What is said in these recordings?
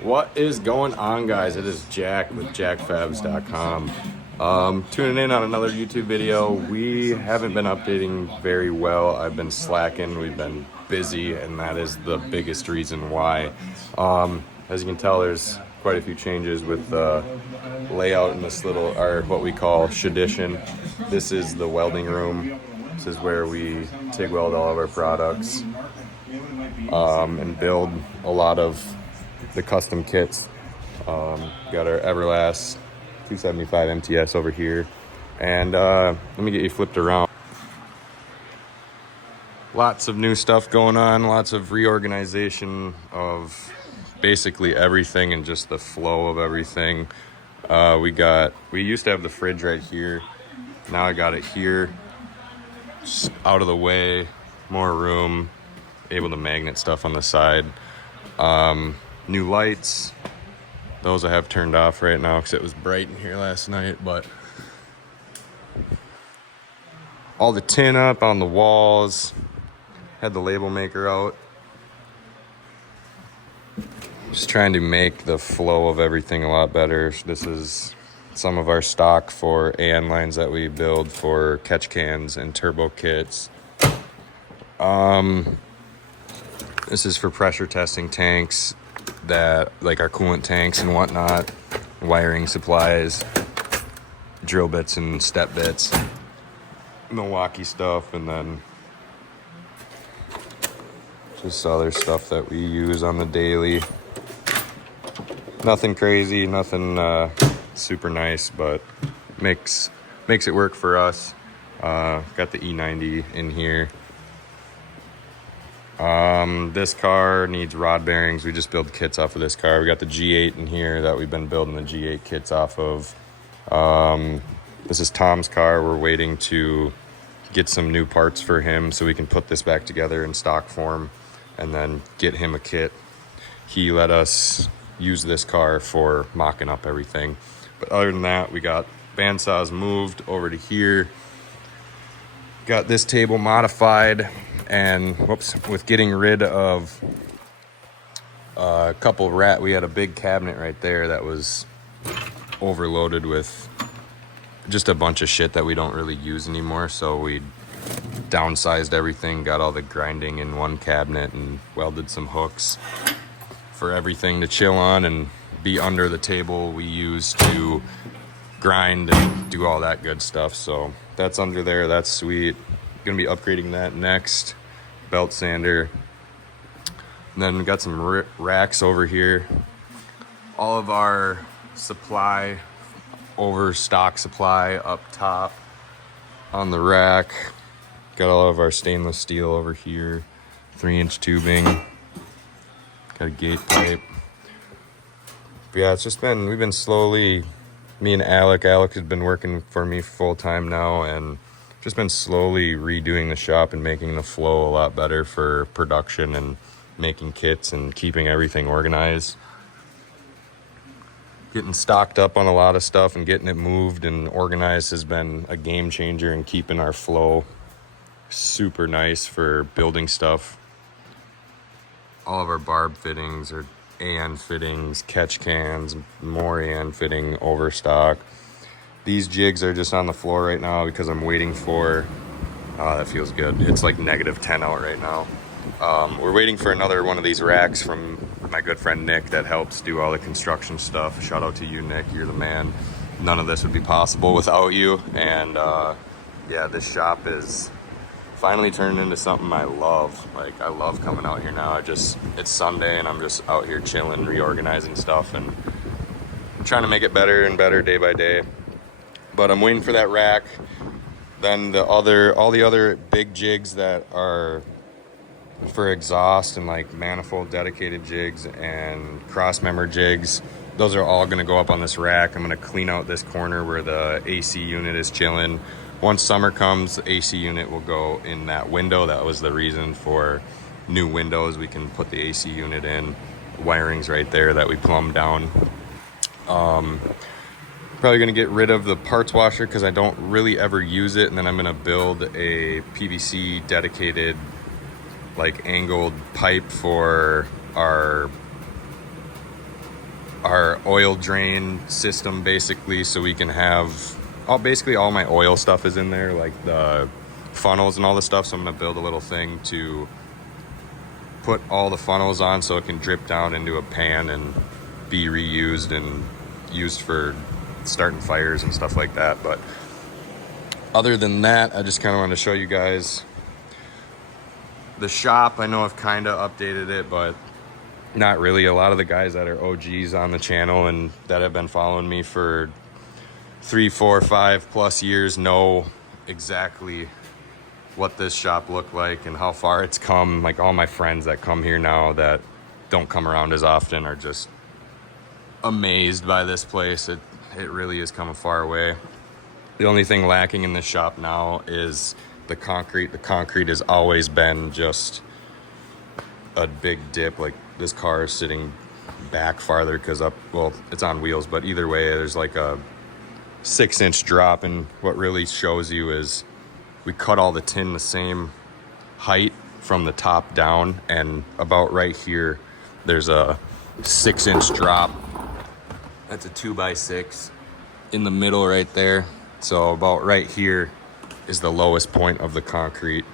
What is going on, guys? It is Jack with jackfabs.com. Tuning in on another YouTube video. We haven't been updating very well. I've been slacking. We've been busy, and that is the biggest reason why. As you can tell, there's quite a few changes with the layout in this little, or what we call Shedition. This is the welding room. This is where we TIG weld all of our products and build a lot of the custom kits. Got our Everlast 275 MTS over here, and let me get you flipped around. Lots of new stuff going on, lots of reorganization of basically everything and just the flow of everything. We used to have the fridge right here. Now I got it here, just out of the way, more room, able to magnet stuff on the side. New lights, those I have turned off right now because it was bright in here last night, but all the tin up on the walls, had the label maker out. Just trying to make the flow of everything a lot better. This is some of our stock for AN lines that we build for catch cans and turbo kits. This is for pressure testing tanks, that like our coolant tanks and whatnot, wiring supplies, drill bits and step bits, Milwaukee stuff, and then just other stuff that we use on the daily. Nothing crazy, nothing super nice, but makes it work for us. Got the E90 in here. This car needs rod bearings. We just build kits off of this car. We got the G8 in here that we've been building the G8 kits off of. This is Tom's car. We're waiting to get some new parts for him so we can put this back together in stock form and then get him a kit. He let us use this car for mocking up everything. But other than that, we got bandsaws moved over to here. Got this table modified, and with getting rid of a couple we had a big cabinet right there that was overloaded with just a bunch of shit that we don't really use anymore. So we downsized everything, got all the grinding in one cabinet, and welded some hooks for everything to chill on and be under the table we use to grind and do all that good stuff. So that's under there. That's sweet. Gonna be upgrading that next. Belt sander. And then we got some racks over here. All of our supply, overstock supply up top on the rack. Got all of our stainless steel over here. 3-inch tubing. Got a gate pipe. But yeah, it's just we've been slowly, me and Alec has been working for me full time now, and just been slowly redoing the shop and making the flow a lot better for production and making kits and keeping everything organized. Getting stocked up on a lot of stuff and getting it moved and organized has been a game changer in keeping our flow super nice for building stuff. All of our barb fittings are AN fittings, catch cans, more AN fitting, overstock. These jigs are just on the floor right now because I'm waiting for, that feels good. It's like -10 out right now. We're waiting for another one of these racks from my good friend Nick that helps do all the construction stuff. Shout out to you, Nick. You're the man. None of this would be possible without you. And yeah, this shop is finally turned into something I love. Like, I love coming out here now. It's Sunday and I'm just out here chilling, reorganizing stuff, and I'm trying to make it better and better day by day. But I'm waiting for that rack. Then all the other big jigs that are for exhaust and like manifold dedicated jigs and cross member jigs, those are all gonna go up on this rack. I'm gonna clean out this corner where the AC unit is chilling. Once summer comes, the AC unit will go in that window. That was the reason for new windows. We can put the AC unit in. The wiring's right there that we plumbed down. Probably gonna get rid of the parts washer because I don't really ever use it, and then I'm gonna build a PVC dedicated, like, angled pipe for our our oil drain system basically, so we can have basically all my oil stuff is in there, like the funnels and all the stuff. So I'm gonna build a little thing to put all the funnels on so it can drip down into a pan and be reused and used for starting fires and stuff like that. But other than that, I just kind of wanted to show you guys the shop. I know I've kind of updated it, but not really. A lot of the guys that are OGs on the channel and that have been following me for 3, 4, 5 plus years know exactly what this shop looked like and how far it's come. Like all my friends that come here now that don't come around as often are just amazed by this place. It really is come a far way. The only thing lacking in this shop now is the concrete. The concrete has always been just a big dip. Like this car is sitting back farther because it's on wheels, but either way, there's like a 6-inch drop. And what really shows you is we cut all the tin the same height from the top down, and about right here, there's a 6-inch drop. That's a 2x6 in the middle right there. So about right here is the lowest point of the concrete,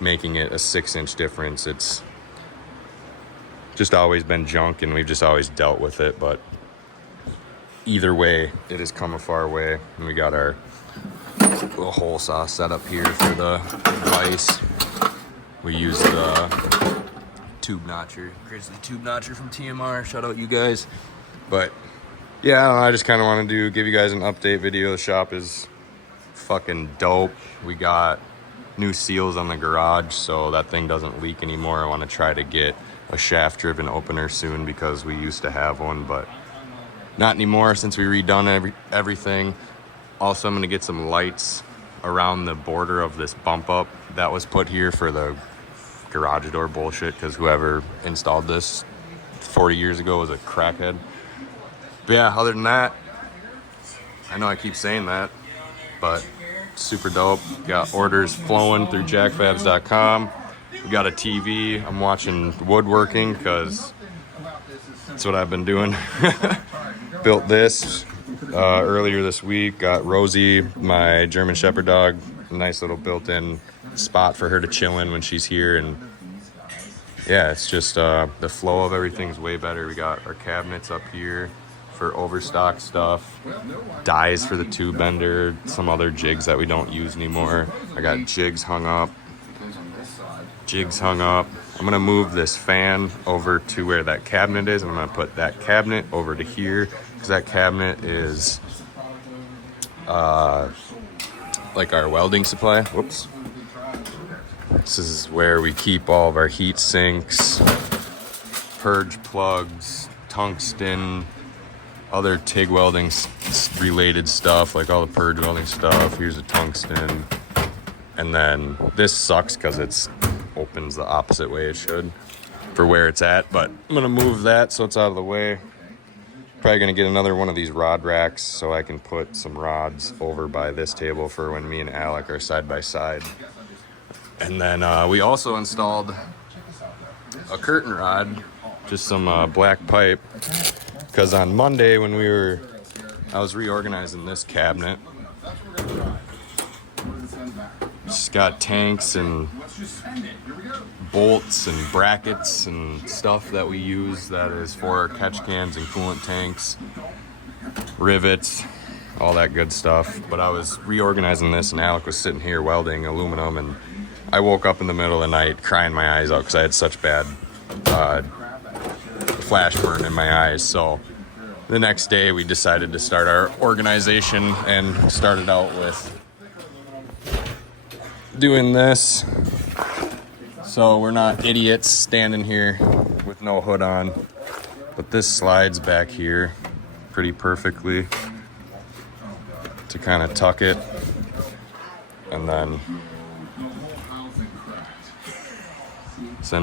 making it a 6-inch difference. It's just always been junk and we've just always dealt with it. But either way, it has come a far way. And we got our little hole saw set up here for the vise. We use the tube notcher, Grizzly tube notcher from TMR. Shout out you guys. But yeah, I just kind of wanted to give you guys an update video. The shop is fucking dope. We got new seals on the garage so that thing doesn't leak anymore. I want to try to get a shaft driven opener soon because we used to have one, but not anymore since we redone everything. Also, I'm going to get some lights around the border of this bump up that was put here for the garage door bullshit, because whoever installed this 40 years ago was a crackhead. But yeah, other than that, I know I keep saying that, but super dope. Got orders flowing through jackfabs.com. We got a TV. I'm watching woodworking because that's what I've been doing. Built this earlier this week. Got Rosie, my German Shepherd dog, a nice little built-in spot for her to chill in when she's here. And yeah, it's just the flow of everything's way better. We got our cabinets up here for overstock stuff, dies for the tube bender, some other jigs that we don't use anymore. I got jigs hung up. I'm gonna move this fan over to where that cabinet is. I'm gonna put that cabinet over to here because that cabinet is like our welding supply. Whoops. This is where we keep all of our heat sinks, purge plugs, tungsten, other TIG welding related stuff, like all the purge welding stuff. Here's a tungsten. And then this sucks because it's opens the opposite way it should for where it's at, but I'm gonna move that so it's out of the way. Probably gonna get another one of these rod racks so I can put some rods over by this table for when me and Alec are side by side. And then we also installed a curtain rod, just some black pipe, because on Monday when I was reorganizing this cabinet, just got tanks and bolts and brackets and stuff that we use that is for our catch cans and coolant tanks, rivets, all that good stuff. But I was reorganizing this and Alec was sitting here welding aluminum, and I woke up in the middle of the night crying my eyes out because I had such bad flash burn in my eyes. So the next day we decided to start our organization and started out with doing this so we're not idiots standing here with no hood on. But this slides back here pretty perfectly to kind of tuck it, and then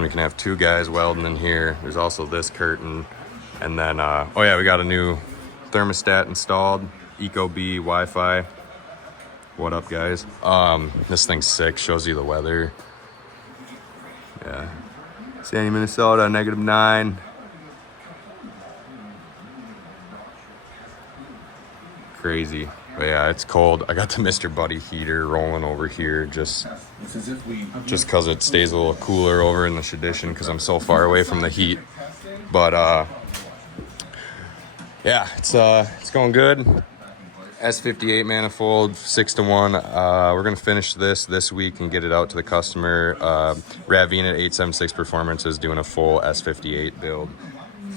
we can have two guys welding in here. There's also this curtain, and then oh yeah, we got a new thermostat installed, Ecobee Wi-Fi. What up, guys? This thing's sick. Shows you the weather. Yeah. Sandy, Minnesota, -9. crazy. But yeah, it's cold. I got the Mr. Buddy heater rolling over here just because it stays a little cooler over in the Tradition because I'm so far away from the heat. But yeah, it's going good. S58 manifold, 6-to-1. We're gonna finish this week and get it out to the customer. Ravina 876 Performance is doing a full S58 build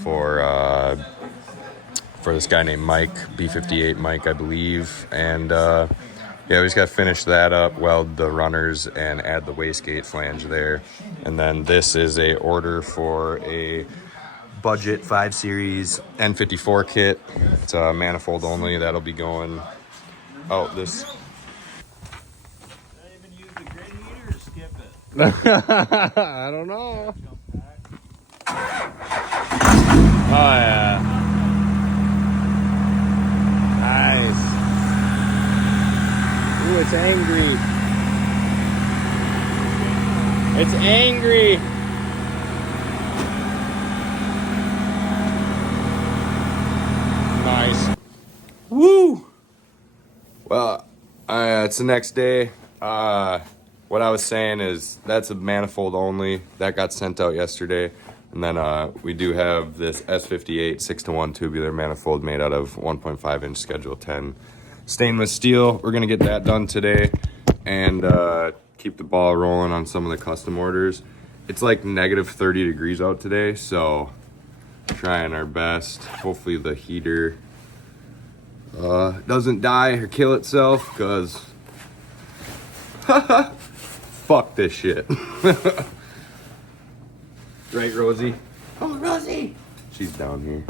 for this guy named Mike, B58 Mike, I believe. And yeah, we just got to finish that up, weld the runners, and add the wastegate flange there. And then this is a order for a budget 5 Series N54 kit. It's a manifold only. That'll be going out this. Did I even use the grid heater or skip it? I don't know. Oh yeah. Nice. Ooh, it's angry. It's angry. Nice. Woo! Well, it's the next day. What I was saying is that's a manifold only. That got sent out yesterday. And then we do have this S58 6-to-1 tubular manifold made out of 1.5 inch Schedule 10 stainless steel. We're gonna get that done today and keep the ball rolling on some of the custom orders. It's like negative 30 degrees out today, so trying our best. Hopefully the heater doesn't die or kill itself, because fuck this shit. Right, Rosie? Oh, Rosie! She's down here.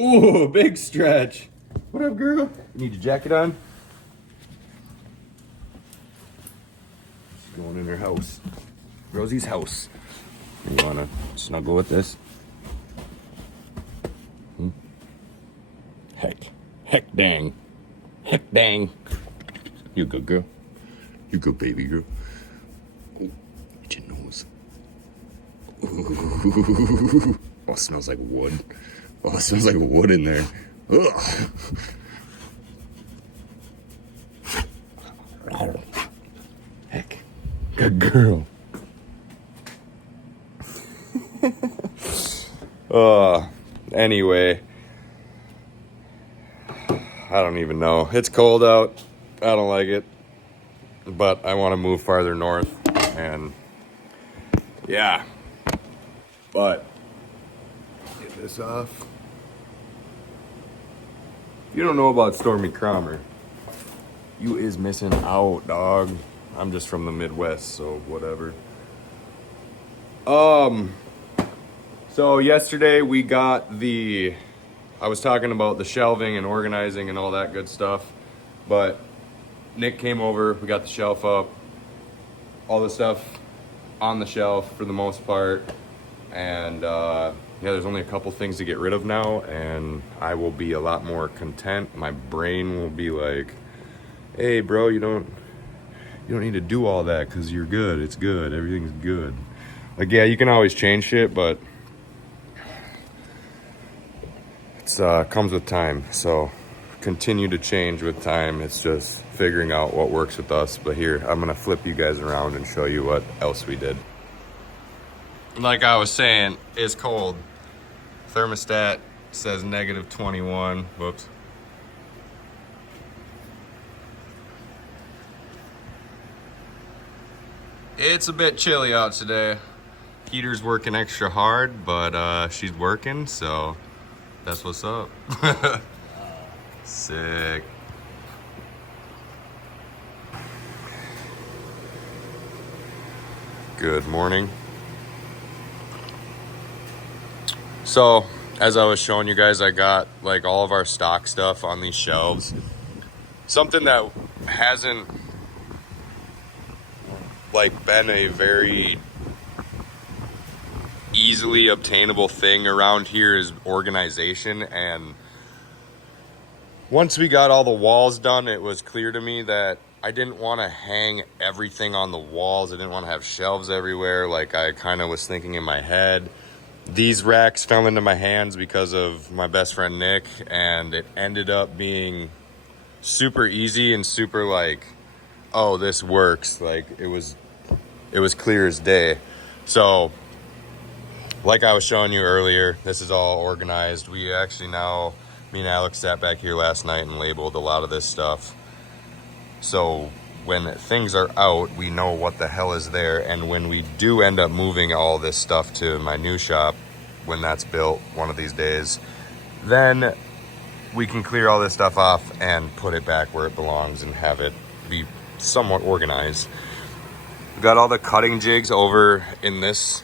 Ooh, big stretch. What up, girl? You need your jacket on? She's going in her house. Rosie's house. You wanna snuggle with this? Heck dang. Heck dang. You good girl. You good baby girl. Oh, eat your nose. Ooh. Oh, it smells like wood. Oh, it smells like wood in there. Ugh. Heck. Good girl. Anyway. I don't even know. It's cold out. I don't like it. But I want to move farther north. And yeah. But get this off. If you don't know about Stormy Cromer, you is missing out, dog. I'm just from the Midwest, so whatever. So yesterday we got I was talking about the shelving and organizing and all that good stuff, but Nick came over, we got the shelf up, all the stuff on the shelf for the most part, and yeah, there's only a couple things to get rid of now, and I will be a lot more content. My brain will be like, hey bro, you don't need to do all that because you're good. It's good. Everything's good. Like, yeah, you can always change shit, but it's comes with time. So continue to change with time. It's just figuring out what works with us. But here, I'm gonna flip you guys around and show you what else we did. Like I was saying, it's cold. Thermostat says negative 21. Whoops. It's a bit chilly out today. Heater's working extra hard, but she's working, so that's what's up. Sick. Good morning. So, as I was showing you guys, I got like all of our stock stuff on these shelves. Something that hasn't like been a very easily obtainable thing around here is organization. And once we got all the walls done, it was clear to me that I didn't want to hang everything on the walls. I didn't want to have shelves everywhere like I kind of was thinking in my head. These racks fell into my hands because of my best friend Nick, and it ended up being super easy and super like, oh, this works. Like it was clear as day. So like I was showing you earlier, this is all organized. We actually now, me and Alex sat back here last night and labeled a lot of this stuff. So when things are out, we know what the hell is there. And when we do end up moving all this stuff to my new shop, when that's built one of these days, then we can clear all this stuff off and put it back where it belongs and have it be somewhat organized. We've got all the cutting jigs over in this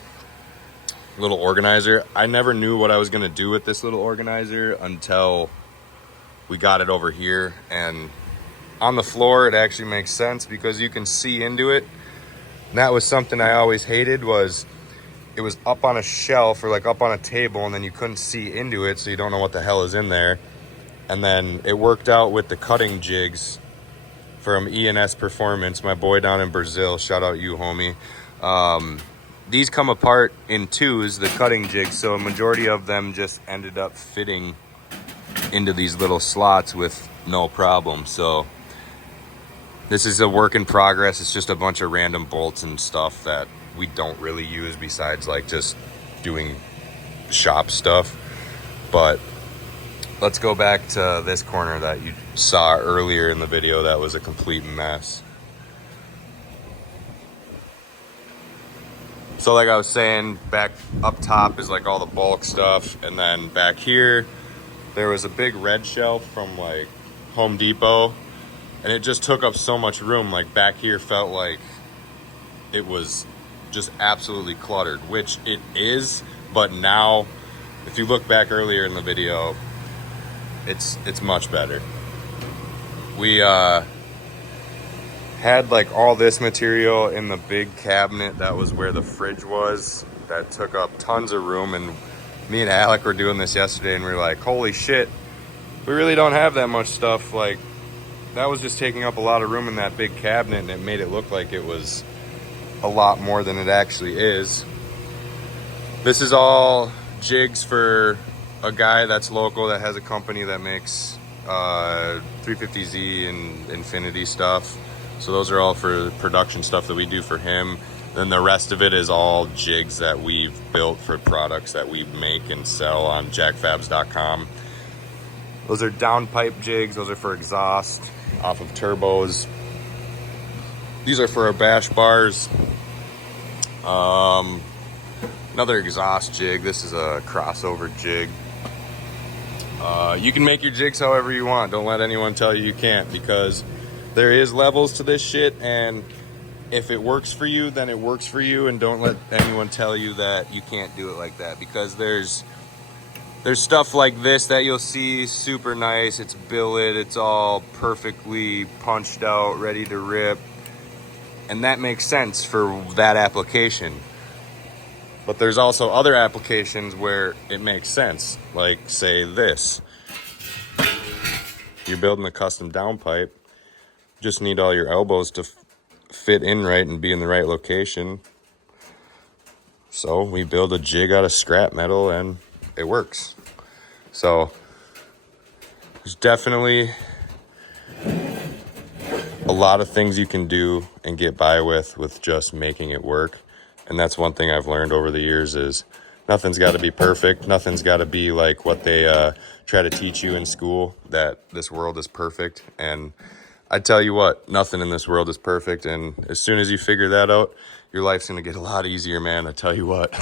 little organizer. I never knew what I was going to do with this little organizer until we got it over here, and on the floor it actually makes sense because you can see into it. And that was something I always hated, was it was up on a shelf or like up on a table and then you couldn't see into it, so you don't know what the hell is in there. And then it worked out with the cutting jigs from E&S Performance, my boy down in Brazil. Shout out you, homie. These come apart in twos, the cutting jigs, so a majority of them just ended up fitting into these little slots with no problem. So this is a work in progress. It's just a bunch of random bolts and stuff that we don't really use besides like just doing shop stuff. But let's go back to this corner that you saw earlier in the video that was a complete mess. So like I was saying, back up top is like all the bulk stuff, and then back here there was a big red shelf from like Home Depot, and it just took up so much room. Like back here felt like it was just absolutely cluttered, which it is, but now if you look back earlier in the video, it's much better. We had like all this material in the big cabinet that was where the fridge was, that took up tons of room, and me and Alec were doing this yesterday and we were like, holy shit, we really don't have that much stuff. Like that was just taking up a lot of room in that big cabinet, and it made it look like it was a lot more than it actually is. This is all jigs for a guy that's local that has a company that makes 350Z and Infinity stuff. So those are all for production stuff that we do for him. Then the rest of it is all jigs that we've built for products that we make and sell on jackfabs.com. Those are downpipe jigs. Those are for exhaust off of turbos. These are for our bash bars. Another exhaust jig. This is a crossover jig. You can make your jigs however you want. Don't let anyone tell you you can't, because there is levels to this shit, and if it works for you, then it works for you, and don't let anyone tell you that you can't do it like that, because there's stuff like this that you'll see super nice. It's billet, it's all perfectly punched out, ready to rip, and that makes sense for that application. But there's also other applications where it makes sense, like say this. You're building a custom downpipe, just need all your elbows to fit in right and be in the right location. So we build a jig out of scrap metal and it works. So there's definitely a lot of things you can do and get by with just making it work. And that's one thing I've learned over the years is nothing's got to be perfect. Nothing's got to be like what they try to teach you in school, that this world is perfect. And I tell you what, nothing in this world is perfect. And as soon as you figure that out, your life's going to get a lot easier, man. I tell you what.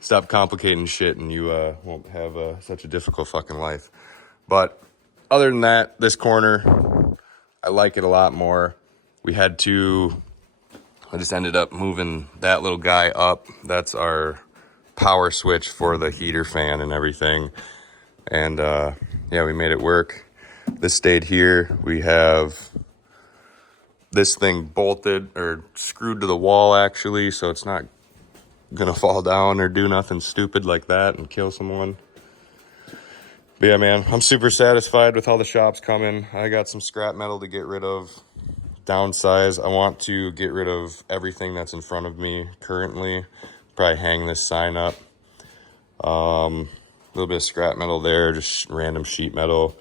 Stop complicating shit and you won't have such a difficult fucking life. But other than that, this corner, I like it a lot more. I just ended up moving that little guy up. That's our power switch for the heater fan and everything. And yeah, we made it work. This stayed here. We have this thing bolted or screwed to the wall actually, so it's not gonna fall down or do nothing stupid like that and kill someone. But yeah, man, I'm super satisfied with how the shop's coming. I got some scrap metal to get rid of, downsize. I want to get rid of everything that's in front of me currently. Probably hang this sign up. A little bit of scrap metal there, just random sheet metal.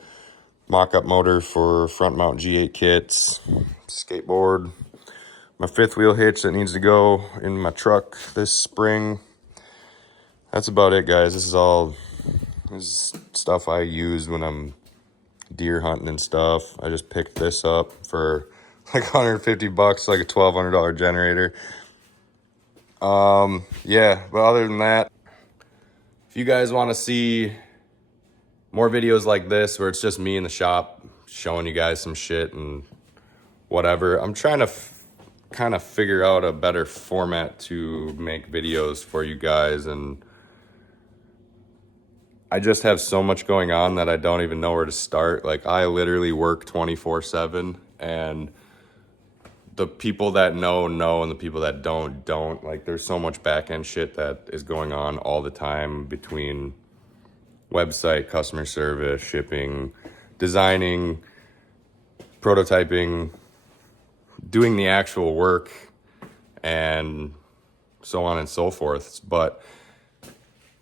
Mock-up motor for front mount G8 kits. Skateboard. My 5th wheel hitch that needs to go in my truck this spring. That's about it, guys. This is stuff I use when I'm deer hunting and stuff. I just picked this up for like 150 bucks, like a $1,200 generator. Yeah, but other than that, if you guys want to see more videos like this where it's just me in the shop showing you guys some shit and whatever, I'm trying to kind of figure out a better format to make videos for you guys, and I just have so much going on that I don't even know where to start. Like, I literally work 24/7, and the people that know and the people that don't. Like, there's so much back end shit that is going on all the time between website, customer service, shipping, designing, prototyping, doing the actual work, and so on and so forth. But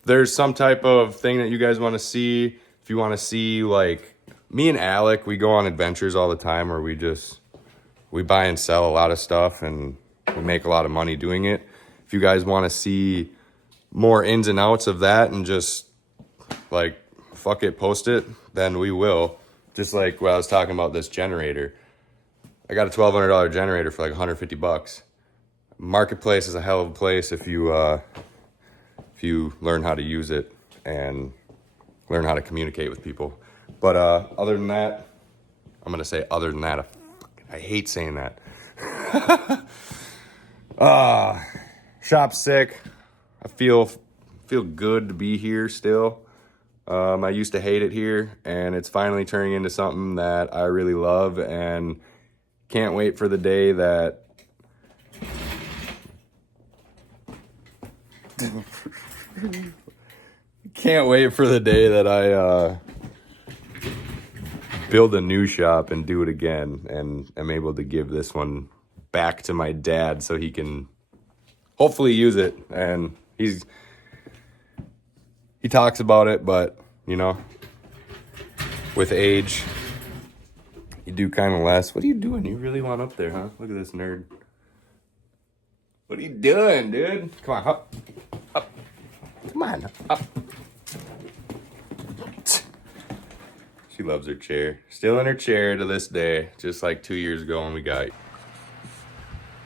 there's some type of thing that you guys want to see. If you want to see, like, me and Alec, we go on adventures all the time where we buy and sell a lot of stuff and we make a lot of money doing it. If you guys want to see more ins and outs of that and just like, fuck it, post it, then we will. Just like when I was talking about this generator. I got a $1,200 generator for like 150 bucks. Marketplace is a hell of a place if you learn how to use it and learn how to communicate with people. But other than that, I'm gonna say other than that, I hate saying that. Shop's sick. I feel good to be here still. I used to hate it here, and it's finally turning into something that I really love, and can't wait for the day that I build a new shop and do it again, and am able to give this one back to my dad so he can hopefully use it. And he talks about it, but you know, with age, you do kind of less. What are you doing? You really want up there, huh? Look at this nerd. What are you doing, dude? Come on, up. Come on, up. She loves her chair. Still in her chair to this day, just like 2 years ago when we got.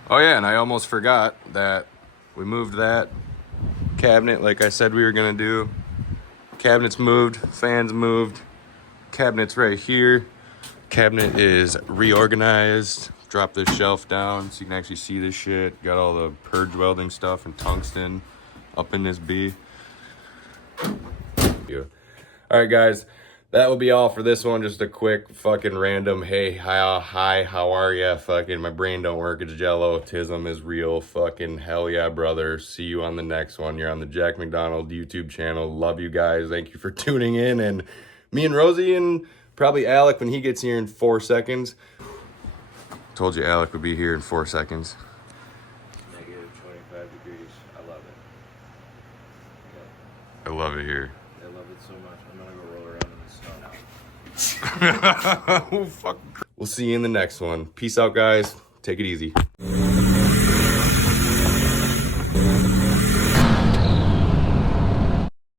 Oh yeah, and I almost forgot that we moved that cabinet like I said we were gonna do. Cabinet's moved, fans moved, cabinet's right here. Cabinet is reorganized. Drop this shelf down so you can actually see this shit. Got all the purge welding stuff and tungsten up in this B. All right, guys, that will be all for this one. Just a quick fucking random, hey, hi, how are ya? Fucking, my brain don't work, it's jello. Tism is real. Fucking hell yeah, brother. See you on the next one. You're on the Jack McDonald YouTube channel. Love you guys. Thank you for tuning in. And me and Rosie and probably Alec when he gets here in 4 seconds. Told you Alec would be here in 4 seconds. Negative 25 degrees. I love it. I love it here. I love it so much. I'm gonna go roll around in the snow now. Oh, fuck. We'll see you in the next one. Peace out, guys. Take it easy.